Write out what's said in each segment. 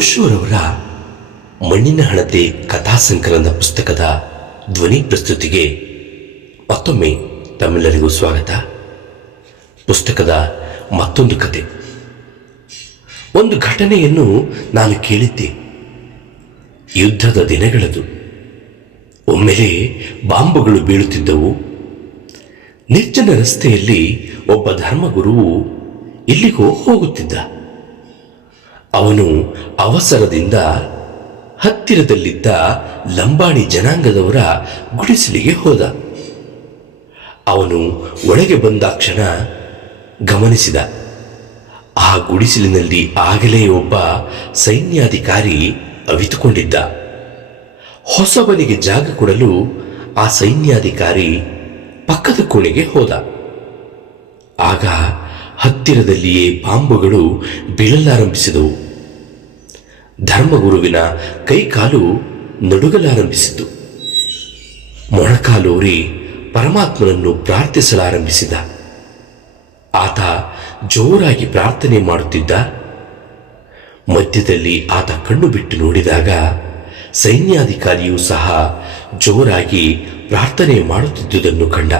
ಓಶೋರವರ ಮಣ್ಣಿನ ಹಣತೆ ಕಥಾಸಂಕಲನದ ಪುಸ್ತಕದ ಧ್ವನಿ ಪ್ರಸ್ತುತಿಗೆ ಮತ್ತೊಮ್ಮೆ ತಮ್ಮೆಲ್ಲರಿಗೂ ಸ್ವಾಗತ. ಪುಸ್ತಕದ ಮತ್ತೊಂದು ಕತೆ. ಒಂದು ಘಟನೆಯನ್ನು ನಾನು ಕೇಳಿದ್ದೆ. ಯುದ್ಧದ ದಿನಗಳದು. ಒಮ್ಮೆಲೆ ಬಾಂಬುಗಳು ಬೀಳುತ್ತಿದ್ದವು. ನಿರ್ಜನ ರಸ್ತೆಯಲ್ಲಿ ಒಬ್ಬ ಧರ್ಮಗುರುವು ಇಲ್ಲಿಗೋ ಹೋಗುತ್ತಿದ್ದ. ಅವನು ಅವಸರದಿಂದ ಹತ್ತಿರದಲ್ಲಿದ್ದ ಲಂಬಾಣಿ ಜನಾಂಗದವರ ಗುಡಿಸಲಿಗೆ ಹೋದ. ಅವನು ಒಳಗೆ ಬಂದಾಕ್ಷಣ ಗಮನಿಸಿದ. ಆ ಗುಡಿಸಲಿನಲ್ಲಿ ಆಗಲೇ ಒಬ್ಬ ಸೈನ್ಯಾಧಿಕಾರಿ ಅವಿತುಕೊಂಡಿದ್ದ. ಹೊಸಬನಿಗೆ ಜಾಗ ಕೊಡಲು ಆ ಸೈನ್ಯಾಧಿಕಾರಿ ಪಕ್ಕದ ಕೋಣೆಗೆ ಹೋದ. ಆಗ ಹತ್ತಿರದಲ್ಲಿಯೇ ಬಾಂಬುಗಳು ಬೀಳಲಾರಂಭಿಸಿದವು. ಧರ್ಮಗುರುವಿನ ಕೈಕಾಲು ನಡುಗಲಾರಂಭಿಸಿತು ಮೊಣಕಾಲೂರಿ ಪರಮಾತ್ಮನನ್ನು ಪ್ರಾರ್ಥಿಸಲಾರಂಭಿಸಿದ. ಆತ ಜೋರಾಗಿ ಪ್ರಾರ್ಥನೆ ಮಾಡುತ್ತಿದ್ದ. ಮಧ್ಯದಲ್ಲಿ ಆತ ಕಣ್ಣು ಬಿಟ್ಟು ನೋಡಿದಾಗ ಸೈನ್ಯಾಧಿಕಾರಿಯೂ ಸಹ ಜೋರಾಗಿ ಪ್ರಾರ್ಥನೆ ಮಾಡುತ್ತಿದ್ದುದನ್ನು ಕಂಡ.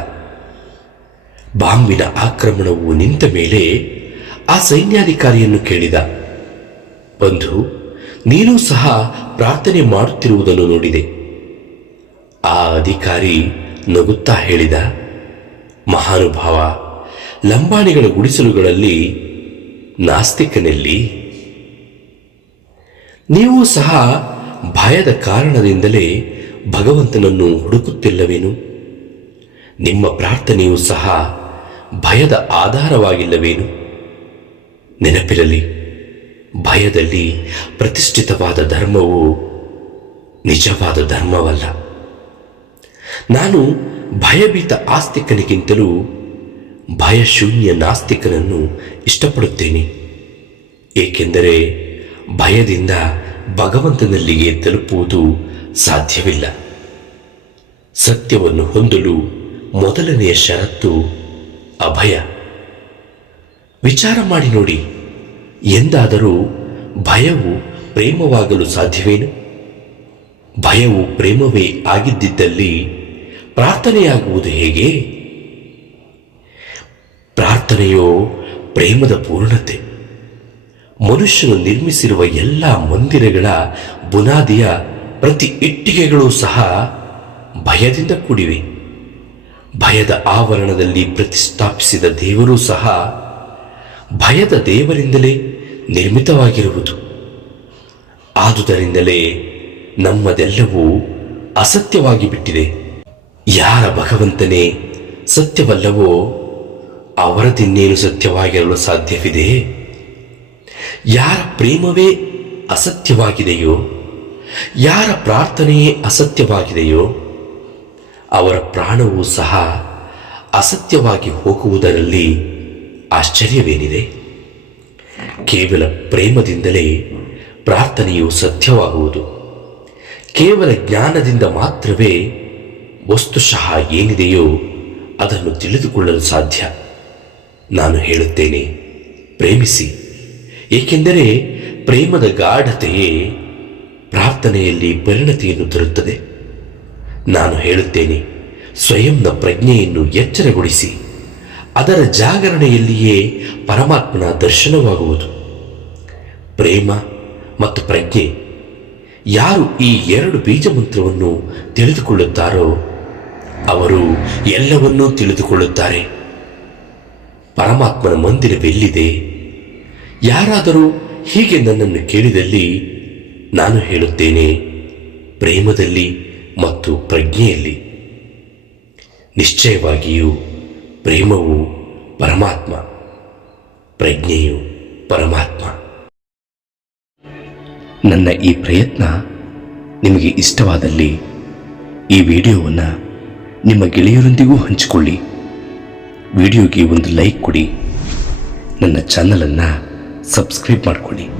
ಬಾಂಬಿನ ಆಕ್ರಮಣವು ನಿಂತ ಮೇಲೆ ಆ ಸೈನ್ಯಾಧಿಕಾರಿಯನ್ನು ಕೇಳಿದ. ಬಂಧು, ನೀನು ಸಹ ಪ್ರಾರ್ಥನೆ ಮಾಡುತ್ತಿರುವುದನ್ನು ನೋಡಿದೆ. ಆ ಅಧಿಕಾರಿ ನಗುತ್ತಾ ಹೇಳಿದ, ಮಹಾನುಭಾವ, ಲಂಬಾಣಿಗಳ ಗುಡಿಸಲುಗಳಲ್ಲಿ ನಾಸ್ತಿಕನಲ್ಲಿ? ನೀವು ಸಹ ಭಯದ ಕಾರಣದಿಂದಲೇ ಭಗವಂತನನ್ನು ಹುಡುಕುತ್ತಿಲ್ಲವೇನು? ನಿಮ್ಮ ಪ್ರಾರ್ಥನೆಯೂ ಸಹ ಭಯದ ಆಧಾರವಾಗಿಲ್ಲವೇನು? ನೆನಪಿರಲಿ, ಭಯದಲ್ಲಿ ಪ್ರತಿಷ್ಠಿತವಾದ ಧರ್ಮವು ನಿಜವಾದ ಧರ್ಮವಲ್ಲ. ನಾನು ಭಯಭೀತ ಆಸ್ತಿಕನಿಗಿಂತಲೂ ಭಯಶೂನ್ಯ ನಾಸ್ತಿಕನನ್ನು ಇಷ್ಟಪಡುತ್ತೇನೆ. ಏಕೆಂದರೆ ಭಯದಿಂದ ಭಗವಂತನಲ್ಲಿಗೆ ತಲುಪುವುದು ಸಾಧ್ಯವಿಲ್ಲ. ಸತ್ಯವನ್ನು ಹೊಂದಲು ಮೊದಲನೆಯ ಷರತ್ತು ಅಭಯ. ವಿಚಾರ ಮಾಡಿ ನೋಡಿ, ಎಂದಾದರೂ ಭಯವು ಪ್ರೇಮವಾಗಲು ಸಾಧ್ಯವೇನು? ಭಯವು ಪ್ರೇಮವೇ ಆಗಿದ್ದಿದ್ದಲ್ಲಿ ಪ್ರಾರ್ಥನೆಯಾಗುವುದು ಹೇಗೆ? ಪ್ರಾರ್ಥನೆಯೋ ಪ್ರೇಮದ ಪೂರ್ಣತೆ. ಮನುಷ್ಯನು ನಿರ್ಮಿಸಿರುವ ಎಲ್ಲ ಮಂದಿರಗಳ ಬುನಾದಿಯ ಪ್ರತಿ ಇಟ್ಟಿಗೆಗಳು ಸಹ ಭಯದಿಂದ ಕೂಡಿವೆ. ಭಯದ ಆವರಣದಲ್ಲಿ ಪ್ರತಿಷ್ಠಾಪಿಸಿದ ದೇವರೂ ಸಹ ಭಯದ ದೇವರಿಂದಲೇ ನಿರ್ಮಿತವಾಗಿರುವುದು. ಆದುದರಿಂದಲೇ ನಮ್ಮದೆಲ್ಲವೂ ಅಸತ್ಯವಾಗಿ ಬಿಟ್ಟಿದೆ. ಯಾರ ಭಗವಂತನೇ ಸತ್ಯವಲ್ಲವೋ ಅವರದಿನ್ನೇನು ಸತ್ಯವಾಗಿರಲು ಸಾಧ್ಯವಿದೆ? ಯಾರ ಪ್ರೇಮವೇ ಅಸತ್ಯವಾಗಿದೆಯೋ, ಯಾರ ಪ್ರಾರ್ಥನೆಯೇ ಅಸತ್ಯವಾಗಿದೆಯೋ ಅವರ ಪ್ರಾಣವೂ ಸಹ ಅಸತ್ಯವಾಗಿ ಹೋಗುವುದರಲ್ಲಿ ಆಶ್ಚರ್ಯವೇನಿದೆ? ಕೇವಲ ಪ್ರೇಮದಿಂದಲೇ ಪ್ರಾರ್ಥನೆಯು ಸತ್ಯವಾಗುವುದು. ಕೇವಲ ಜ್ಞಾನದಿಂದ ಮಾತ್ರವೇ ವಸ್ತುಶಃ ಏನಿದೆಯೋ ಅದನ್ನು ತಿಳಿದುಕೊಳ್ಳಲು ಸಾಧ್ಯ. ನಾನು ಹೇಳುತ್ತೇನೆ, ಪ್ರೇಮಿಸಿ, ಏಕೆಂದರೆ ಪ್ರೇಮದ ಗಾಢತೆಯೇ ಪ್ರಾರ್ಥನೆಯಲ್ಲಿ ಪರಿಣತಿಯನ್ನು ತರುತ್ತದೆ. ನಾನು ಹೇಳುತ್ತೇನೆ, ಸ್ವಯಂನ ಪ್ರಜ್ಞೆಯನ್ನು ಎಚ್ಚರಗೊಳಿಸಿ, ಅದರ ಜಾಗರಣೆಯಲ್ಲಿಯೇ ಪರಮಾತ್ಮನ ದರ್ಶನವಾಗುವುದು. ಪ್ರೇಮ ಮತ್ತು ಪ್ರಜ್ಞೆ, ಯಾರು ಈ ಎರಡು ಬೀಜ ಮಂತ್ರವನ್ನು ತಿಳಿದುಕೊಳ್ಳುತ್ತಾರೋ, ಅವರು ಎಲ್ಲವನ್ನೂ ತಿಳಿದುಕೊಳ್ಳುತ್ತಾರೆ. ಪರಮಾತ್ಮನ ಮಂದಿರವೆಲ್ಲಿದೆ? ಯಾರಾದರೂ ಹೀಗೆ ನನ್ನನ್ನು ಕೇಳಿದಲ್ಲಿ ನಾನು ಹೇಳುತ್ತೇನೆ, ಪ್ರೇಮದಲ್ಲಿ ಮತ್ತು ಪ್ರಜ್ಞೆಯಲ್ಲಿ. ನಿಶ್ಚಯವಾಗಿಯೂ ಪ್ರೇಮವು ಪರಮಾತ್ಮ. ಪ್ರಜ್ಞೆಯು ಪರಮಾತ್ಮ. ನನ್ನ ಈ ಪ್ರಯತ್ನ ನಿಮಗೆ ಇಷ್ಟವಾದಲ್ಲಿ ಈ ವಿಡಿಯೋವನ್ನು ನಿಮ್ಮ ಗೆಳೆಯರೊಂದಿಗೂ ಹಂಚಿಕೊಳ್ಳಿ. ವಿಡಿಯೋಗೆ ಒಂದು ಲೈಕ್ ಕೊಡಿ. ನನ್ನ ಚಾನಲನ್ನು ಸಬ್ಸ್ಕ್ರೈಬ್ ಮಾಡಿಕೊಳ್ಳಿ.